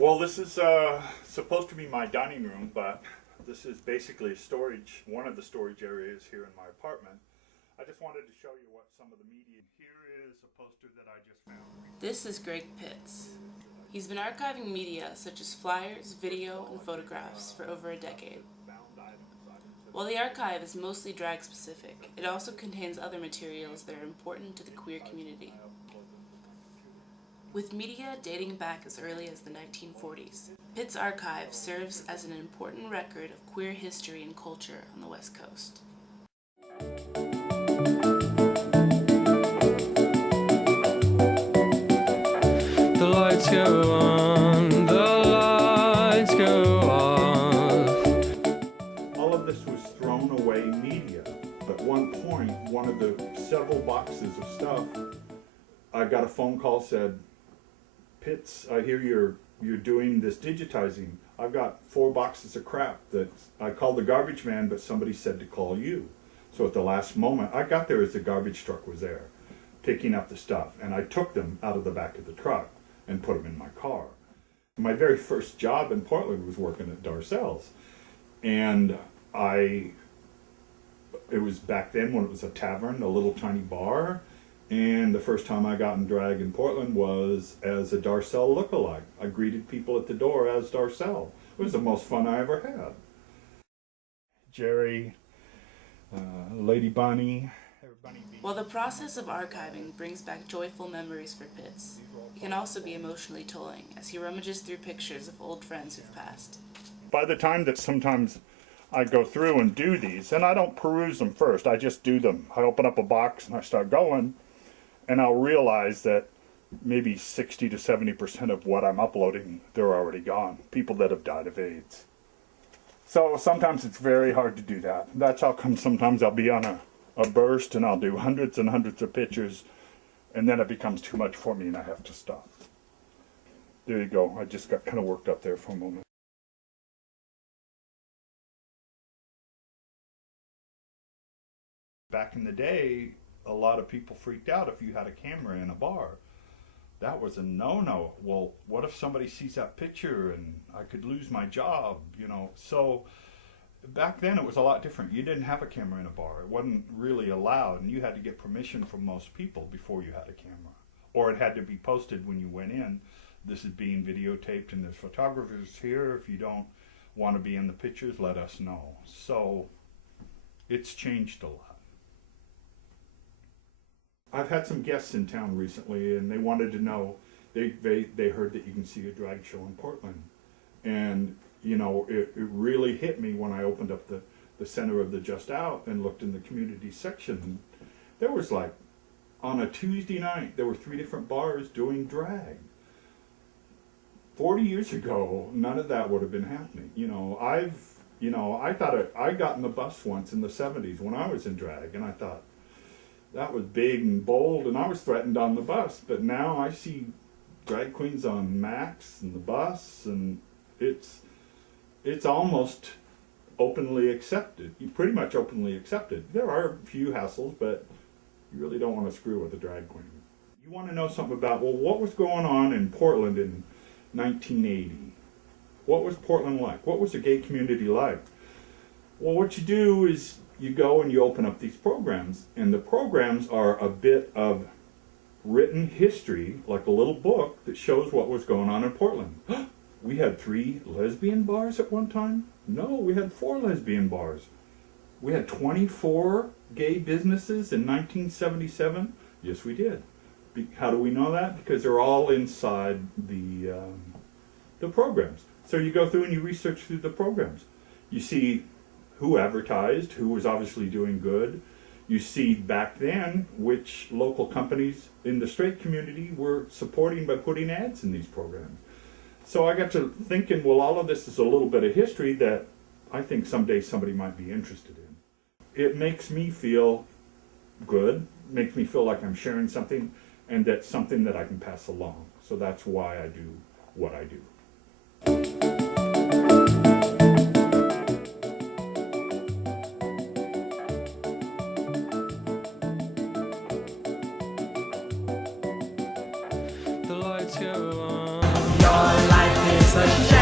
Well, this is supposed to be my dining room, but this is basically storage, one of the storage areas here in my apartment. I just wanted to show you what some of the media. Here is a poster that I just found. This is Greg Pitts. He's been archiving media such as flyers, video, and photographs for over a decade. While the archive is mostly drag specific, it also contains other materials that are important to the queer community. With media dating back as early as the 1940s, Pitts' archive serves as an important record of queer history and culture on the West Coast. The lights go on, the lights go off. All of this was thrown away media. At one point, one of the several boxes of stuff, I got a phone call, said, Pitts, I hear you're doing this digitizing. I've got 4 boxes of crap that I called the garbage man, but somebody said to call you. So at the last moment, I got there as the garbage truck was there, picking up the stuff, and I took them out of the back of the truck and put them in my car. My very first job in Portland was working at Darcel's, and it was back then when it was a tavern, a little tiny bar. And the first time I got in drag in Portland was as a Darcel lookalike. I greeted people at the door as Darcel. It was the most fun I ever had. Jerry, Lady Bunny, everybody. While the process of archiving brings back joyful memories for Pitts, it can also be emotionally tolling as he rummages through pictures of old friends who've passed. By the time that sometimes I go through and do these, and I don't peruse them first, I just do them. I open up a box and I start going. And I'll realize that maybe 60 to 70% of what I'm uploading, they're already gone. People that have died of AIDS. So sometimes it's very hard to do that. That's how come sometimes I'll be on a burst and I'll do hundreds and hundreds of pictures, and then it becomes too much for me and I have to stop. There you go. I just got kind of worked up there for a moment. Back in the day, a lot of people freaked out if you had a camera in a bar. That was a no-no. Well, what if somebody sees that picture and I could lose my job, you know? So back then it was a lot different. You didn't have a camera in a bar. It wasn't really allowed, and you had to get permission from most people before you had a camera. Or it had to be posted when you went in. This is being videotaped and there's photographers here. If you don't want to be in the pictures, let us know. So it's changed a lot. I've had some guests in town recently, and they wanted to know, they heard that you can see a drag show in Portland. And, you know, it really hit me when I opened up the center of the Just Out and looked in the community section. There was like, on a Tuesday night, there were 3 different bars doing drag. 40 years ago, none of that would have been happening. I thought I got in the bus once in the 70s when I was in drag, and I thought, that was big and bold, and I was threatened on the bus. But now I see drag queens on Max and the bus, and it's almost openly accepted. Pretty much openly accepted. There are a few hassles, but you really don't want to screw with a drag queen. You want to know something about, well, what was going on in Portland in 1980? What was Portland like? What was the gay community like? Well, what you do is you go and you open up these programs, and the programs are a bit of written history, like a little book that shows what was going on in Portland. We had 3 lesbian bars at one time? No, we had 4 lesbian bars. We had 24 gay businesses in 1977? Yes, we did. How do we know that? Because they're all inside the programs. So you go through and you research through the programs. You see who advertised, who was obviously doing good. You see back then which local companies in the straight community were supporting by putting ads in these programs. So I got to thinking, well, all of this is a little bit of history that I think someday somebody might be interested in. It makes me feel good, makes me feel like I'm sharing something, and that's something that I can pass along. So that's why I do what I do. The lights go on. Your life is sunshine.